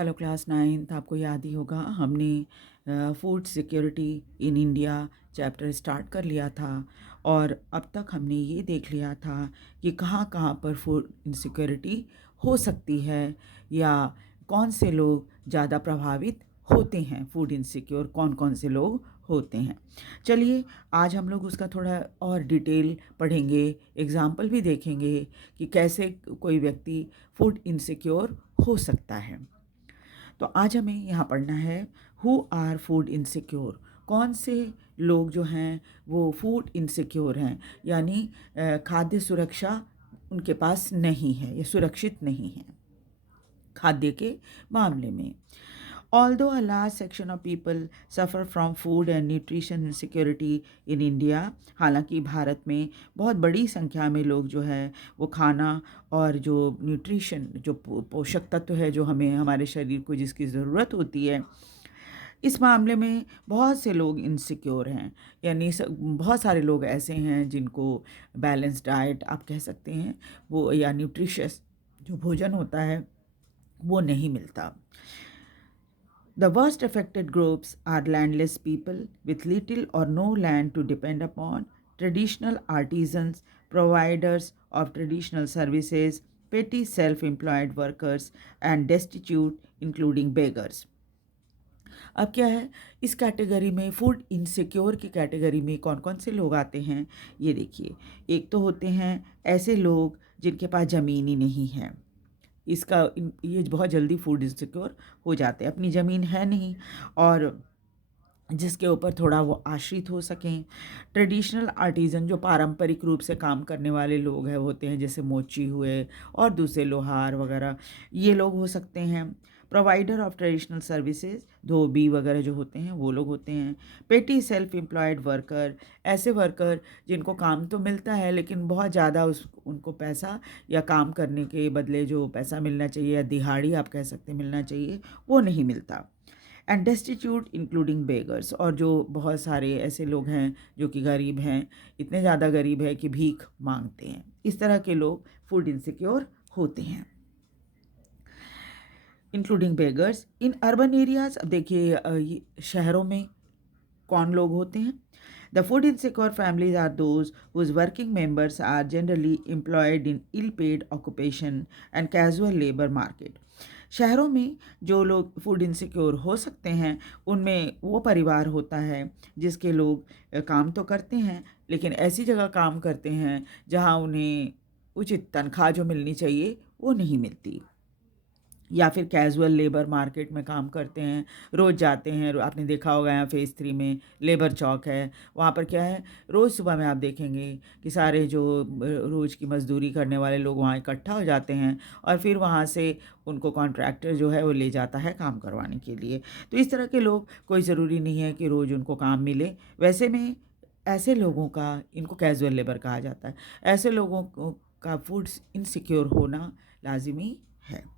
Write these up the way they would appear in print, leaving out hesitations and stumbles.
Hello class 9th। आपको याद ही होगा हमने food security in India chapter start कर लिया था और अब तक हमने ये देख लिया था कि कहाँ कहाँ पर फूड इनसिक्योरिटी हो सकती है या कौन से लोग ज़्यादा प्रभावित होते हैं। फूड इनसिक्योर कौन कौन से लोग होते हैं। चलिए आज हम लोग उसका थोड़ा और डिटेल पढ़ेंगे, एग्जाम्पल भी देखेंगे कि कैसे कोई व्यक्ति फूड इनसिक्योर हो सकता है। तो आज हमें यहाँ पढ़ना है हु आर फूड इनसिक्योर। कौन से लोग जो हैं वो फूड इनसिक्योर हैं, यानी खाद्य सुरक्षा उनके पास नहीं है या सुरक्षित नहीं है खाद्य के मामले में। Although a large section of people suffer from food and nutrition insecurity in India, हालांकि भारत में बहुत बड़ी संख्या में लोग जो है वो खाना और जो न्यूट्रिशन जो पोषक तत्व है जो हमें हमारे शरीर को जिसकी ज़रूरत होती है, इस मामले में बहुत से लोग इनसिक्योर हैं। यानी बहुत सारे लोग ऐसे हैं जिनको बैलेंस डाइट आप कह सकते हैं वो, या न्यूट्रिशियस जो भोजन होता है वो नहीं मिलता। The worst affected groups are landless people with little or no land to depend upon, traditional artisans, providers of traditional services, petty self-employed workers, and destitute, including beggars. अब क्या है, इस कैटेगरी में फूड इनसिक्योर की category में कौन कौन से लोग आते हैं ये देखिए। एक तो होते हैं ऐसे लोग जिनके पास ज़मीन ही नहीं है। ये बहुत जल्दी फूड इनसिक्योर हो जाते हैं। अपनी ज़मीन है नहीं और जिसके ऊपर थोड़ा वो आश्रित हो सकें। ट्रेडिशनल आर्टिज़न जो पारंपरिक रूप से काम करने वाले लोग हैं होते हैं, जैसे मोची हुए और दूसरे लोहार वगैरह, ये लोग हो सकते हैं। प्रोवाइडर ऑफ ट्रेडिशनल सर्विसेज, धोबी वगैरह जो होते हैं वो लोग होते हैं। पेटी सेल्फ एम्प्लॉयड वर्कर, ऐसे वर्कर जिनको काम तो मिलता है लेकिन बहुत ज़्यादा उनको पैसा या काम करने के बदले जो पैसा मिलना चाहिए या दिहाड़ी आप कह सकते मिलना चाहिए वो नहीं मिलता। एंड डेस्टिट्यूट इंक्लूडिंग बेगर्स, और जो बहुत सारे ऐसे लोग हैं जो कि गरीब हैं, इतने ज़्यादा गरीब है कि भीख मांगते हैं। इस तरह के लोग फूड इनसिक्योर होते हैं, including beggars in urban areas. अब देखिए शहरों में कौन लोग होते हैं। The food insecure families are those whose working members are generally employed in ill-paid occupation and casual labor market. शहरों में जो लोग फूड इनसिक्योर हो सकते हैं उनमें वो परिवार होता है जिसके लोग काम तो करते हैं लेकिन ऐसी जगह काम करते हैं जहां उन्हें उचित तनख्वाह जो मिलनी चाहिए वो नहीं मिलती, या फिर कैजुअल लेबर मार्केट में काम करते हैं। रोज़ जाते हैं, आपने देखा होगा यहाँ फेज़ 3 में लेबर चौक है, वहाँ पर क्या है, रोज़ सुबह में आप देखेंगे कि सारे जो रोज़ की मज़दूरी करने वाले लोग वहाँ इकट्ठा हो जाते हैं और फिर वहाँ से उनको कॉन्ट्रैक्टर जो है वो ले जाता है काम करवाने के लिए। तो इस तरह के लोग, कोई ज़रूरी नहीं है कि रोज़ उनको काम मिले। वैसे में ऐसे लोगों का, इनको कैजुअल लेबर कहा जाता है, ऐसे लोगों का फूड इनसिक्योर होना लाजिमी है।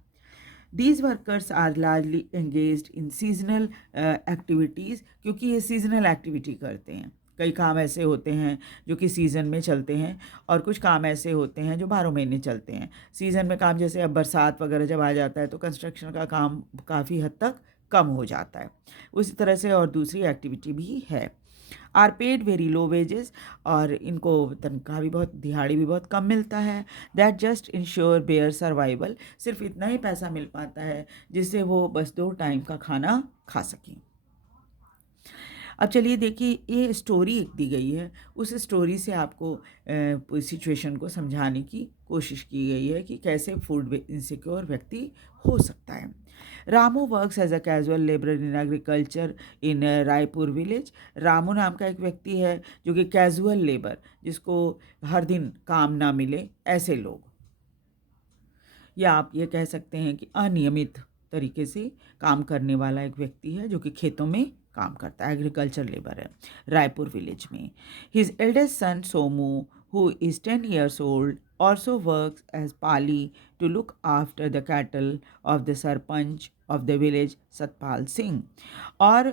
These workers are largely engaged in seasonal activities, क्योंकि ये सीजनल एक्टिविटी करते हैं। कई काम ऐसे होते हैं जो कि सीज़न में चलते हैं और कुछ काम ऐसे होते हैं जो 12 महीने चलते हैं। सीज़न में काम, जैसे अब बरसात वगैरह जब आ जाता है तो कंस्ट्रक्शन का काम काफ़ी हद तक कम हो जाता है। उसी तरह से और दूसरी एक्टिविटी भी है। Are paid very low wages, और इनको तनख्वाह भी बहुत, दिहाड़ी भी बहुत कम मिलता है। That just ensure bare survival, सिर्फ इतना ही पैसा मिल पाता है जिससे वो बस 2 टाइम का खाना खा सकें। अब चलिए देखिए, ये स्टोरी एक दी गई है, उस स्टोरी से आपको सिचुएशन को समझाने की कोशिश की गई है कि कैसे फूड इनसिक्योर व्यक्ति हो सकता है। Ramu works as a casual labour in agriculture in Raipur village. Ramu नाम का एक व्यक्ति है जो कि कैजुअल लेबर, जिसको हर दिन काम ना मिले, ऐसे लोग, या आप ये कह सकते हैं कि अनियमित तरीके से काम करने वाला एक व्यक्ति है जो कि खेतों में काम करता है, एग्रीकल्चर लेबर है, रायपुर विलेज में। His eldest son Somu, who is 10 years old, also works as Pali to look after the cattle of the Sarpanch of the village Satpal Singh. और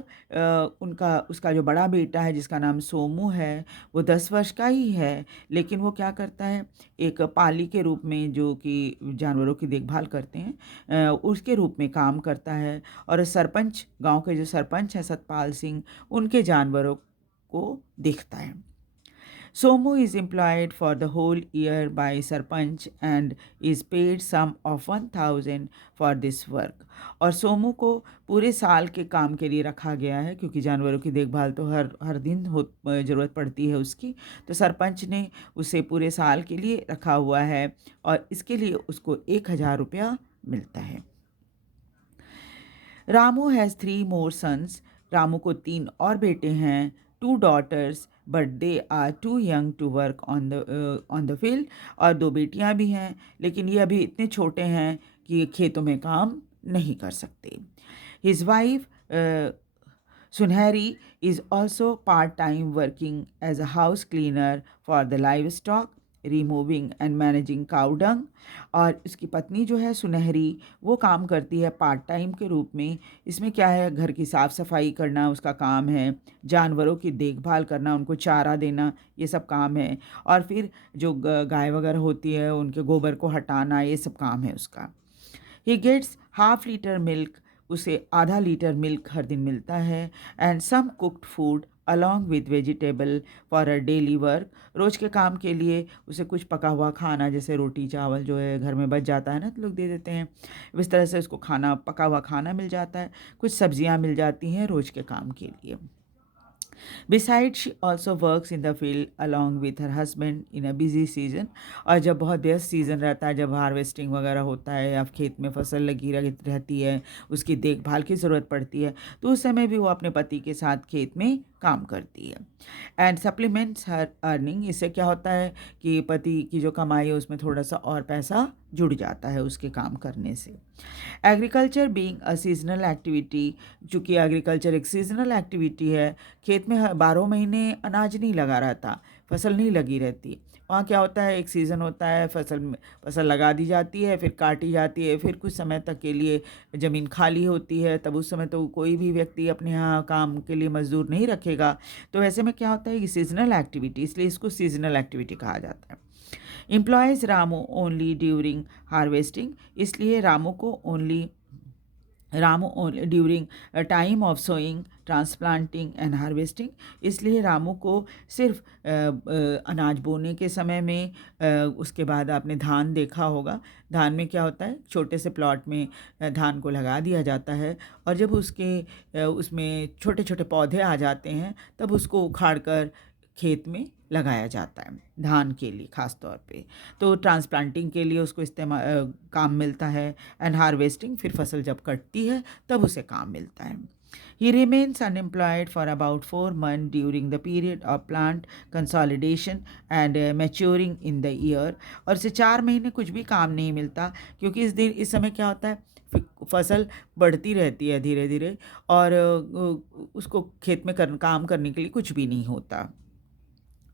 उनका उसका जो बड़ा बेटा है जिसका नाम सोमू है, वो 10 वर्ष का ही है, लेकिन वो क्या करता है, एक पाली के रूप में जो कि जानवरों की देखभाल करते हैं, उसके रूप में काम करता है। और सरपंच, गांव के जो सरपंच हैं सतपाल सिंह, उनके जानवरों को देखता है। Somu is employed for the whole year by Sarpanch and is paid sum of 1000 for this work. और सोमू को पूरे साल के काम के लिए रखा गया है, क्योंकि जानवरों की देखभाल तो हर दिन ज़रूरत पड़ती है उसकी। तो सरपंच ने उसे पूरे साल के लिए रखा हुआ है और इसके लिए उसको 1000 रुपया मिलता है। Ramu has 3 more sons. Ramu को 3 और बेटे हैं, 2 daughters, but they are too young to work on the field. और 2 बेटियां भी हैं, लेकिन ये अभी इतने छोटे हैं कि खेतों में काम नहीं कर सकते। His wife Sunhari is also part time working as a house cleaner for the livestock, removing and managing cow dung. और उसकी पत्नी जो है सुनहरी, वो काम करती है पार्ट टाइम के रूप में। इसमें क्या है, घर की साफ़ सफाई करना उसका काम है, जानवरों की देखभाल करना, उनको चारा देना, ये सब काम है। और फिर जो गाय वगैरह होती है उनके गोबर को हटाना, ये सब काम है उसका। He gets half litre milk, उसे आधा लीटर मिल्क हर दिन मिलता है। And some cooked food along with vegetable for a daily work, रोज़ के काम के लिए उसे कुछ पका हुआ खाना, जैसे रोटी चावल जो है घर में बच जाता है ना, तो लोग दे देते हैं, इस तरह से उसको खाना, पका हुआ खाना मिल जाता है। कुछ सब्जियां मिल जाती हैं रोज़ के काम के लिए। Besides, she also works in the field along with her husband in a busy season. और जब बहुत व्यस्त सीज़न रहता है, जब हार्वेस्टिंग वगैरह होता है या खेत में फसल लगी रहती है, उसकी देखभाल की ज़रूरत पड़ती है, तो उस समय भी वो अपने पति के साथ खेत में काम करती है। एंड सप्लीमेंट्स हर अर्निंग, इससे क्या होता है कि पति की जो कमाई है उसमें थोड़ा सा और पैसा जुड़ जाता है उसके काम करने से। Agriculture being a seasonal activity, चूँकि एग्रीकल्चर एक सीजनल एक्टिविटी है, खेत में 12 महीने अनाज नहीं लगा रहता, फसल नहीं लगी रहती। वहाँ क्या होता है, एक सीज़न होता है, फसल लगा दी जाती है, फिर काटी जाती है, फिर कुछ समय तक के लिए ज़मीन खाली होती है। तब उस समय तो कोई भी व्यक्ति अपने यहाँ काम के लिए मज़दूर नहीं रखेगा। तो ऐसे में क्या होता है कि सीजनल एक्टिविटी, इसलिए इसको सीजनल एक्टिविटी कहा जाता है। Employs Ramu only during harvesting, इसलिए Ramu during time of sowing, transplanting and harvesting, इसलिए रामू को सिर्फ अनाज बोने के समय में, उसके बाद आपने धान देखा होगा, धान में क्या होता है, छोटे से प्लॉट में धान को लगा दिया जाता है, और जब उसमें छोटे छोटे पौधे आ जाते हैं तब उसको उखाड़ कर खेत में लगाया जाता है, धान के लिए ख़ास तौर पे। तो ट्रांसप्लांटिंग के लिए उसको काम मिलता है, एंड हार्वेस्टिंग, फिर फसल जब कटती है तब उसे काम मिलता है। He remains unemployed for about 4 months during the period of plant consolidation and maturing in the year. और इसे 4 महीने कुछ भी काम नहीं मिलता, क्योंकि इस समय क्या होता है, फसल बढ़ती रहती है धीरे धीरे, और उसको खेत में काम करने के लिए कुछ भी नहीं होता।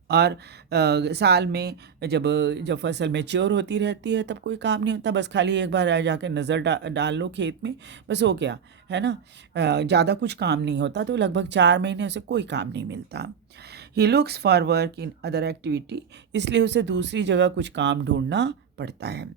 और साल में जब फसल मैच्योर होती रहती है तब कोई काम नहीं होता, बस खाली एक बार जाके नज़र डाल लो खेत में, बस हो गया, है ना। ज़्यादा कुछ काम नहीं होता, तो लगभग 4 महीने उसे कोई काम नहीं मिलता। He looks for work in other activity, इसलिए उसे दूसरी जगह कुछ काम ढूंढना पड़ता है।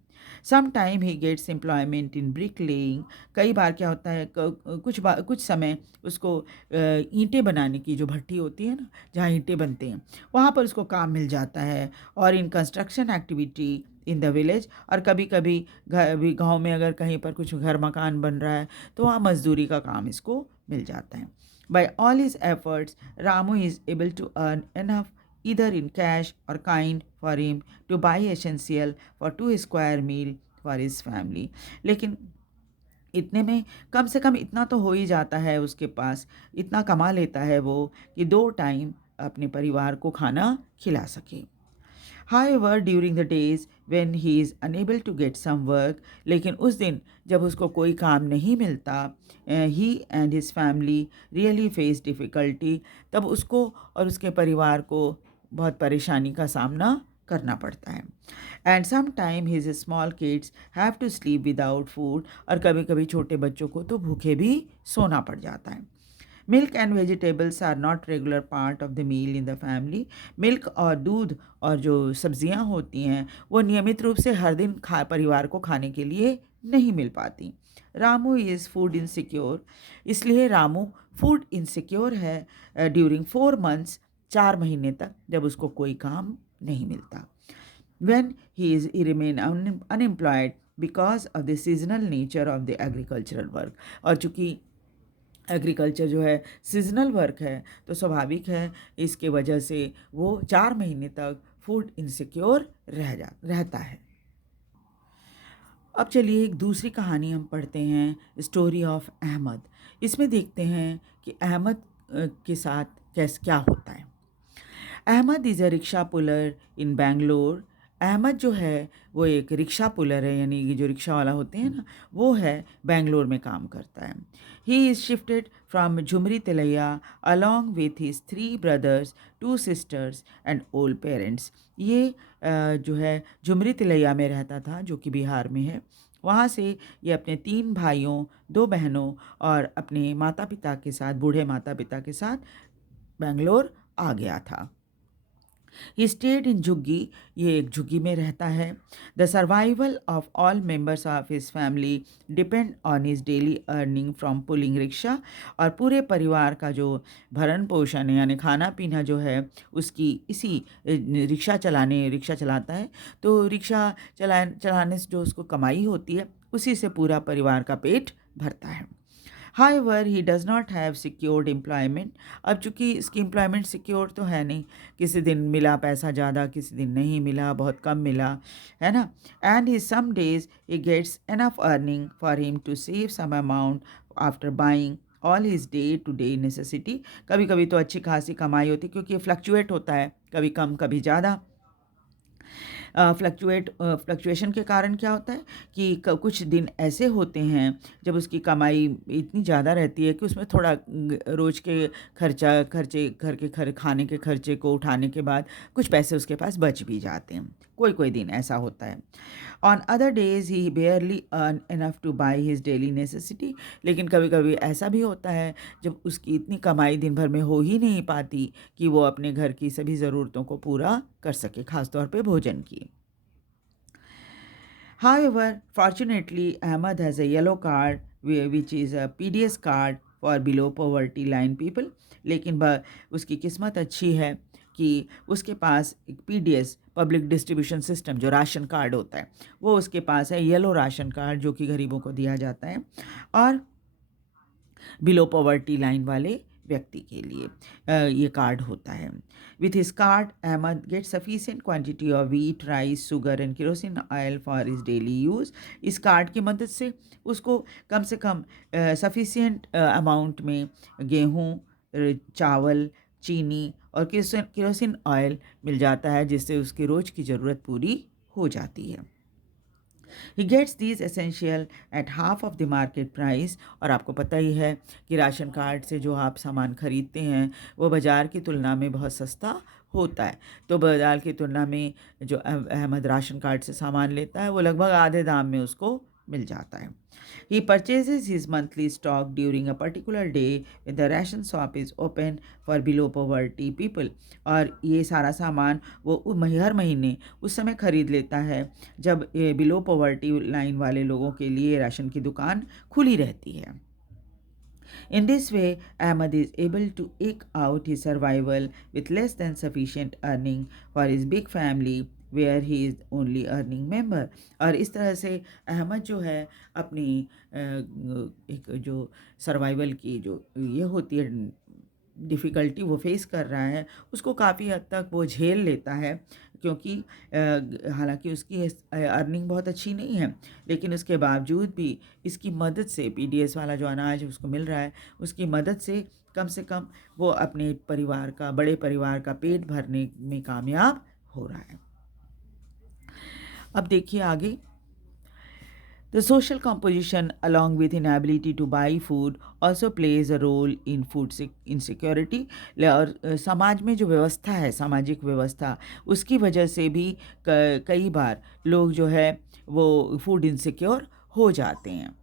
Some time he gets employment in brick laying, कई बार क्या होता है, कुछ समय उसको ईंटें बनाने की जो भट्टी होती है ना, जहाँ ईंटें बनते हैं, वहाँ पर उसको काम मिल जाता है। और in construction activity in the village, और कभी कभी गाँव में अगर कहीं पर कुछ घर मकान बन रहा है तो वहाँ मजदूरी का काम इसको मिल जाता है। By all his efforts, Ramu is able to earn enough either in cash or kind for him to buy essential for 2 square meal for his family. लेकिन इतने में कम से कम इतना तो हो ही जाता है उसके पास, इतना कमा लेता है वो कि 2 टाइम अपने परिवार को खाना खिला सके। However, during the days when he is unable to get some work, लेकिन उस दिन जब उसको कोई काम नहीं मिलता, he and his family really face difficulty, तब उसको और उसके परिवार को बहुत परेशानी का सामना करना पड़ता है। And some time his small kids have to sleep without food, और कभी कभी छोटे बच्चों को तो भूखे भी सोना पड़ जाता है। Milk and vegetables are not regular part of the meal in the family. Milk और दूध और जो सब्जियां होती हैं वो नियमित रूप से हर दिन परिवार को खाने के लिए नहीं मिल पाती। रामू इज़ फूड इनसिक्योर, इसलिए रामू फूड इनसिक्योर है ड्यूरिंग 4 मंथ्स, 4 महीने तक, जब उसको कोई काम नहीं मिलता। When he remain unemployed because of the seasonal nature of the agricultural work। और चूँकि एग्रीकल्चर जो है सीजनल वर्क है तो स्वाभाविक है इसके वजह से वो 4 महीने तक फूड इनसिक्योर रहता है। अब चलिए एक दूसरी कहानी हम पढ़ते हैं, स्टोरी ऑफ अहमद। इसमें देखते हैं कि अहमद के साथ क्या होता है। Ahmed is a rickshaw puller in Bangalore. Ahmed जो है वो एक रिक्शा पुलर है, यानी ये जो रिक्शा वाला होते हैं ना, वो है, बेंगलोर में काम करता है। He is shifted from Jhumri Telaiya along with his 3 brothers, 2 sisters and old parents. ये जो है झुमरी तिलैया में रहता था, जो कि बिहार में है। वहाँ से ये अपने 3 भाइयों, 2 बहनों और अपने माता पिता के साथ, बूढ़े माता पिता के साथ बेंगलोर आ गया था। ही स्टेड इन झुग्गी, ये एक झुग्गी में रहता है। The survival of all members of his family depend on his daily earning from pulling rickshaw. और पूरे परिवार का जो भरण पोषण यानी खाना पीना जो है उसकी इसी रिक्शा चलाता है, तो रिक्शा चलाने से जो उसको कमाई होती है उसी से पूरा परिवार का पेट भरता है। However, he does not have secured employment। अब चूंकि इसकी एम्प्लॉयमेंट सिक्योर तो है नहीं, किसी दिन मिला पैसा ज़्यादा, किसी दिन नहीं मिला, बहुत कम मिला, है ना। And he some days he gets enough earning for him to save some amount after buying all his day to day necessity. कभी कभी तो अच्छी खासी कमाई होती, क्योंकि ये फ्लक्चुएट होता है, कभी कम कभी ज़्यादा। फ्लक्चुएशन के कारण क्या होता है कि कुछ दिन ऐसे होते हैं जब उसकी कमाई इतनी ज़्यादा रहती है कि उसमें थोड़ा रोज़ के खर्चे घर के खाने के खर्चे को उठाने के बाद कुछ पैसे उसके पास बच भी जाते हैं। कोई कोई दिन ऐसा होता है। On other days he बेयरली earn enough two by his daily necessity. लेकिन कभी कभी ऐसा भी होता है जब उसकी इतनी कमाई दिन भर में हो ही नहीं पाती कि वो अपने घर की सभी ज़रूरतों को पूरा कर सके, खासतौर पे भोजन की। However, fortunately, Ahmad has a yellow card which is a PDS card for below poverty line people। लेकिन उसकी किस्मत अच्छी है कि उसके पास एक PDS पब्लिक डिस्ट्रीब्यूशन सिस्टम, जो राशन कार्ड होता है, वो उसके पास है, येलो राशन कार्ड, जो कि गरीबों को दिया जाता है और बिलो पॉवर्टी लाइन वाले व्यक्ति के लिए ये कार्ड होता है। With his card Ahmad get sufficient quantity of wheat, rice, sugar and kerosene oil for his daily use. इस कार्ड की मदद से उसको कम से कम सफिशिएंट अमाउंट में गेहूँ, चावल, चीनी और केरोसिन ऑयल मिल जाता है, जिससे उसकी रोज़ की ज़रूरत पूरी हो जाती है। He gets these essential at half of the market price। और आपको पता ही है कि राशन कार्ड से जो आप सामान खरीदते हैं वो बाज़ार की तुलना में बहुत सस्ता होता है। तो बाज़ार की तुलना में जो अहमद राशन कार्ड से सामान लेता है वो लगभग आधे दाम में उसको मिल जाता है। He purchases his monthly stock during a particular day when the ration shop is open for below poverty people। और ये सारा सामान वो हर महीने उस समय खरीद लेता है जब बिलो पॉवर्टी लाइन वाले लोगों के लिए राशन की दुकान खुली रहती है। In this way, Ahmad is able to eke out his survival with less than sufficient earning for his big family where he is only earning member। और इस तरह से अहमद जो है अपनी एक जो सर्वाइवल की जो ये होती है डिफ़िकल्टी वो फेस कर रहा है, उसको काफ़ी हद तक वो झेल लेता है, क्योंकि हालांकि उसकी अर्निंग बहुत अच्छी नहीं है, लेकिन उसके बावजूद भी इसकी मदद से, PDS वाला जो अनाज उसको मिल रहा है उसकी मदद से कम वो अपने परिवार का, बड़े परिवार का पेट भरने में कामयाब हो रहा है। अब देखिए आगे, The social composition, along with inability to buy food, also plays a role in food insecurity. और समाज में जो व्यवस्था है, सामाजिक व्यवस्था, उसकी वजह से भी कई बार लोग जो है वो फूड इनसिक्योर हो जाते हैं.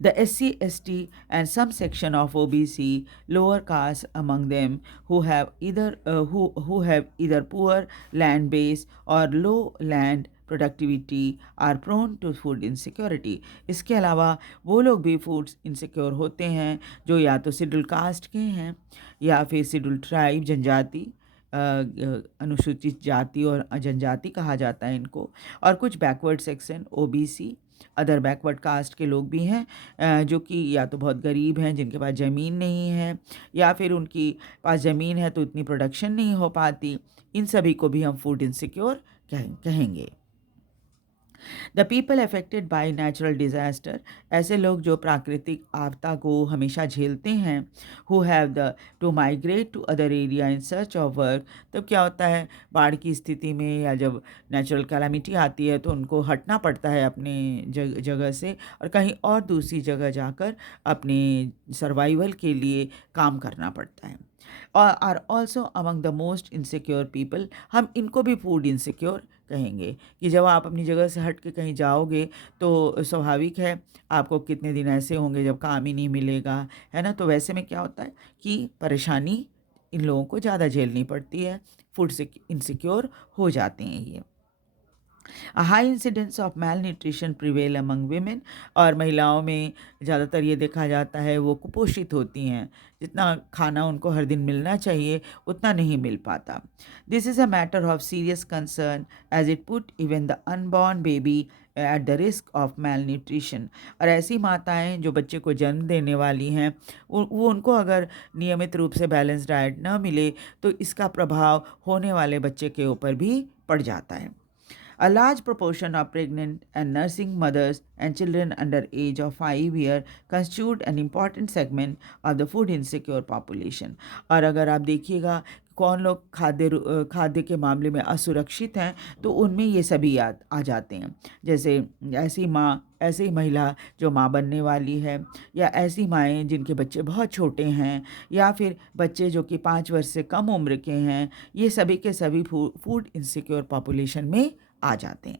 The SC, ST, and some section of OBC, lower caste among them, who have either poor land base or low land productivity are prone to food insecurity. इसके अलावा वो लोग भी फूड इनसिक्योर होते हैं जो या तो शेड्यूल कास्ट के हैं या फिर शेड्यूल ट्राइब, जनजाति, अनुसूचित जाति और जनजाति कहा जाता है इनको, और कुछ backward section OBC, other backward caste के लोग भी हैं जो कि या तो बहुत गरीब हैं, जिनके पास ज़मीन नहीं है, या फिर उनकी पास ज़मीन है तो इतनी प्रोडक्शन नहीं हो पाती. इन सभी को भी हम फूड इनसिक्योर कहेंगे. The people affected by natural disaster, ऐसे लोग जो प्राकृतिक आपदा को हमेशा झेलते हैं, who have the to migrate to other area in search of work. तब क्या होता है, बाढ़ की स्थिति में या जब नेचुरल कैलामिटी आती है तो उनको हटना पड़ता है अपने जगह से और कहीं और दूसरी जगह जाकर अपने सर्वाइवल के लिए काम करना पड़ता है. और are also among the most insecure people, हम इनको भी फूड इनसिक्योर कहेंगे कि जब आप अपनी जगह से हट के कहीं जाओगे तो स्वाभाविक है आपको कितने दिन ऐसे होंगे जब काम ही नहीं मिलेगा, है ना. तो वैसे में क्या होता है कि परेशानी इन लोगों को ज़्यादा झेलनी पड़ती है, फूड से इनसिक्योर हो जाते हैं ये. A high incidence of malnutrition prevail among women, और महिलाओं में ज़्यादातर ये देखा जाता है वो कुपोषित होती हैं, जितना खाना उनको हर दिन मिलना चाहिए उतना नहीं मिल पाता. This is a matter of serious concern as it put even the unborn baby at the risk of malnutrition. और ऐसी माताएं जो बच्चे को जन्म देने वाली हैं वो उनको अगर नियमित रूप से बैलेंस डाइट न मिले तो इसका प्रभाव होने वाले बच्चे के ऊपर भी पड़ जाता है. A large proportion of pregnant and nursing mothers and children under age of 5 years constitute an important segment of the food insecure population. और अगर आप देखिएगा कौन लोग खाद्य के मामले में असुरक्षित हैं तो उनमें ये सभी आ जाते हैं. जैसे ऐसी महिला जो माँ बनने वाली है, या ऐसी माएँ जिनके बच्चे बहुत छोटे हैं, या फिर बच्चे जो कि 5 वर्ष से कम उम्र के हैं, ये सभी के सभी फूड इनसिक्योर पॉपुलेशन में आ जाते हैं.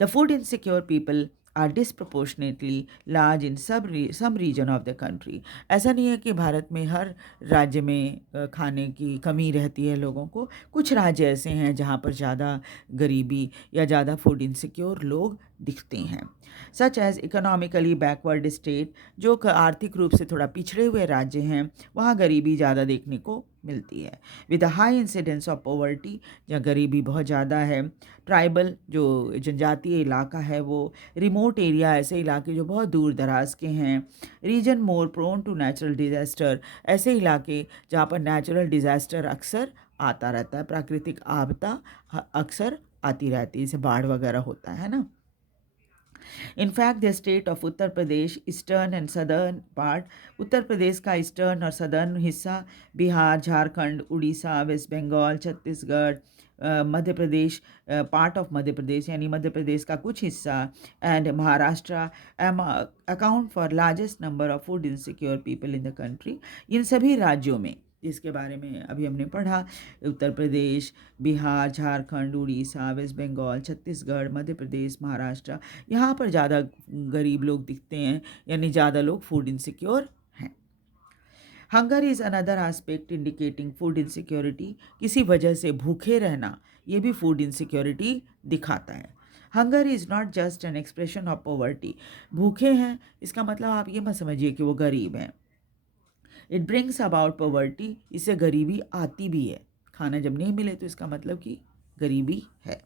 The food insecure people are disproportionately large in some region of the country. ऐसा नहीं है कि भारत में हर राज्य में खाने की कमी रहती है लोगों को. कुछ राज्य ऐसे हैं जहाँ पर ज़्यादा गरीबी या ज़्यादा फूड इनसिक्योर लोग दिखते हैं. Such as economically backward state, जो आर्थिक रूप से थोड़ा पिछड़े हुए राज्य हैं वहाँ गरीबी ज़्यादा देखने को मिलती है. With high incidence of poverty, जहाँ गरीबी बहुत ज़्यादा है. ट्राइबल, जो जनजातीय इलाका है वो. रिमोट एरिया, ऐसे इलाके जो बहुत दूर दराज के हैं. Region more prone to natural disaster, ऐसे इलाके जहाँ पर नेचुरल डिज़ास्टर अक्सर आता रहता है, प्राकृतिक आपदा अक्सर आती रहती है, जैसे बाढ़ वगैरह होता है ना. In fact, the state of Uttar Pradesh, eastern and southern part, Uttar Pradesh का ईस्टर्न और सदर्न हिस्सा, Bihar, Jharkhand, Orissa, west Bengal, Chhattisgarh, Madhya Pradesh, part of Madhya Pradesh यानी मध्य प्रदेश का कुछ हिस्सा, and Maharashtra account for largest number of food insecure people in the country. इन सभी राज्यों में, जिसके बारे में अभी हमने पढ़ा, उत्तर प्रदेश, बिहार, झारखंड, उड़ीसा, वेस्ट बंगाल, छत्तीसगढ़, मध्य प्रदेश, महाराष्ट्र, यहाँ पर ज़्यादा गरीब लोग दिखते हैं, यानी ज़्यादा लोग फूड इनसिक्योर हैं. Hunger is another aspect indicating food insecurity. किसी वजह से भूखे रहना ये भी फूड इनसिक्योरिटी दिखाता है. Hunger is not just an expression of poverty. भूखे हैं इसका मतलब आप ये मत समझिए कि वो गरीब हैं. इट ब्रिंग्स अबाउट पॉवर्टी, इससे गरीबी आती भी है. खाना जब नहीं मिले तो इसका मतलब कि गरीबी है.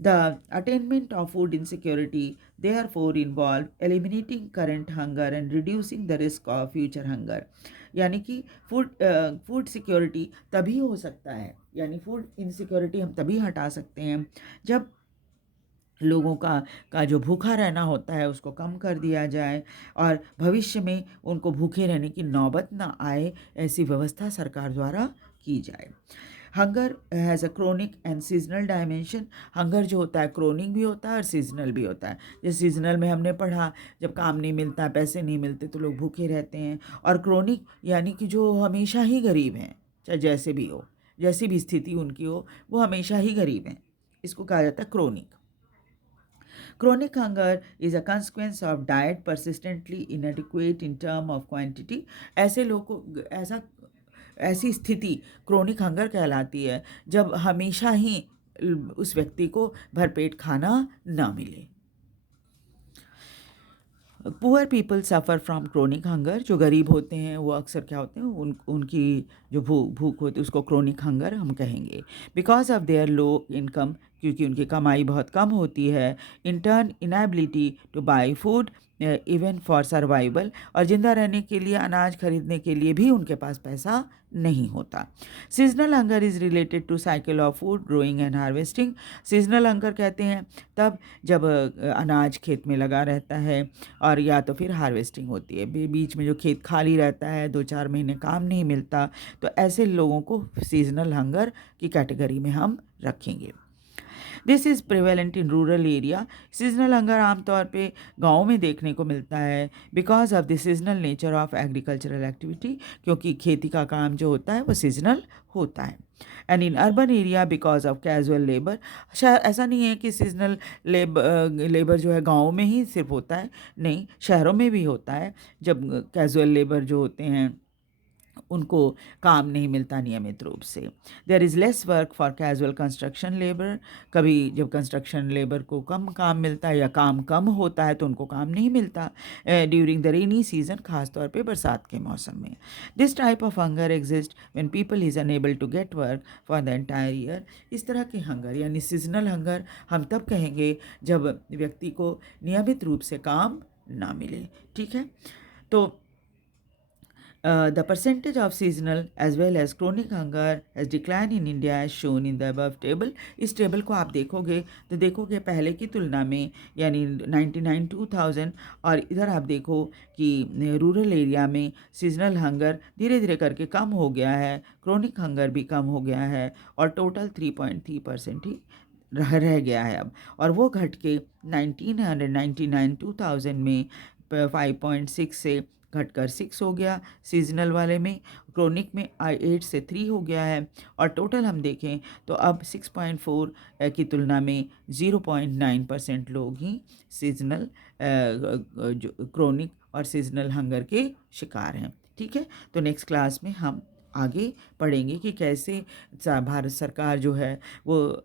The attainment of food insecurity therefore involve eliminating current hunger and reducing the risk of future hunger. यानी कि फूड सिक्योरिटी तभी हो सकता है, यानी फूड इनसिक्योरिटी हम तभी हटा सकते हैं जब लोगों का जो भूखा रहना होता है उसको कम कर दिया जाए और भविष्य में उनको भूखे रहने की नौबत ना आए, ऐसी व्यवस्था सरकार द्वारा की जाए. Hunger has a chronic and seasonal dimension. Hunger जो होता है क्रोनिक भी होता है और सीजनल भी होता है। जैसे सीजनल में हमने पढ़ा, जब काम नहीं मिलता, पैसे नहीं मिलते तो लोग भूखे रहते हैं। और क्रोनिक यानी कि जो हमेशा ही गरीब हैं, चाहे जैसे भी हो, जैसी भी स्थिति उनकी हो, वो हमेशा ही गरीब हैं। इसको कहा जाता है chronic. Chronic hunger is a consequence of diet persistently inadequate in term of quantity। ऐसे लोगों को ऐसी स्थिति क्रोनिक हंगर कहलाती है जब हमेशा ही उस व्यक्ति को भरपेट खाना ना मिले। Poor people suffer from chronic hunger. जो गरीब होते हैं वो अक्सर क्या होते हैं, उनकी जो भूख होती है उसको क्रोनिक हंगर हम कहेंगे। Because of their low income, क्योंकि उनकी कमाई बहुत कम होती है। In turn inability two by food even for survival, और ज़िंदा रहने के लिए अनाज खरीदने के लिए भी उनके पास पैसा नहीं होता। Seasonal hunger is related to cycle of food growing and harvesting. Seasonal hunger कहते हैं तब जब अनाज खेत में लगा रहता है और या तो फिर हार्वेस्टिंग होती है, बीच में जो खेत खाली रहता है, 2-4 महीने काम नहीं मिलता, तो ऐसे लोगों को सीजनल हंगर की कैटेगरी में हम रखेंगे। This is prevalent in rural area. Seasonal hunger आमतौर पे गाँव में देखने को मिलता है because of the seasonal nature of agricultural activity, क्योंकि खेती का काम जो होता है वो सीजनल होता है। And in urban area because of casual labour. ऐसा नहीं है कि सीजनल लेबर जो है गाँव में ही सिर्फ होता है, नहीं, शहरों में भी होता है। जब कैजुअल लेबर जो होते हैं उनको काम नहीं मिलता नियमित रूप से। There is less work for casual construction labour. कभी जब कंस्ट्रक्शन लेबर को कम काम मिलता है या काम कम होता है तो उनको काम नहीं मिलता ड्यूरिंग द रेनी सीजन, खासतौर पे बरसात के मौसम में। This type of hunger exist when people is unable to get work for the entire year. इस तरह के हंगर यानी सीजनल हंगर हम तब कहेंगे जब व्यक्ति को नियमित रूप से काम ना मिले। ठीक है, तो the percentage of seasonal as well as chronic hunger has declined in India as shown in the above table। इस टेबल को आप देखोगे तो देखोगे पहले की तुलना में, यानी 99-2000, और इधर आप देखो कि रूरल एरिया में सीजनल हंगर धीरे धीरे करके कम हो गया है, क्रोनिक हंगर भी कम हो गया है, और टोटल 3.3% ही रह गया है अब, और वो घट के 1999-2000 में 5.6 से घटकर 6 हो गया सीजनल वाले में। क्रोनिक में 8 से 3 हो गया है, और टोटल हम देखें तो अब 6.4 की तुलना में 0.9% लोग ही सीजनल जो क्रोनिक और सीजनल हंगर के शिकार हैं। ठीक है, तो नेक्स्ट क्लास में हम आगे पढ़ेंगे कि कैसे भारत सरकार जो है वो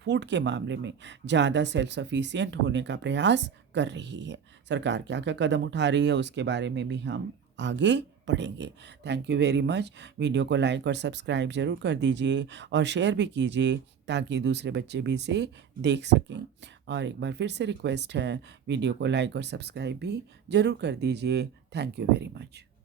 फूड के मामले में ज़्यादा सेल्फ सफिशिएंट होने का प्रयास कर रही है। सरकार क्या क्या कदम उठा रही है उसके बारे में भी हम आगे पढ़ेंगे। Thank you very much. Video को लाइक और सब्सक्राइब ज़रूर कर दीजिए और शेयर भी कीजिए ताकि दूसरे बच्चे भी इसे देख सकें। और एक बार फिर से रिक्वेस्ट है, वीडियो को लाइक और सब्सक्राइब भी ज़रूर कर दीजिए। Thank you very much.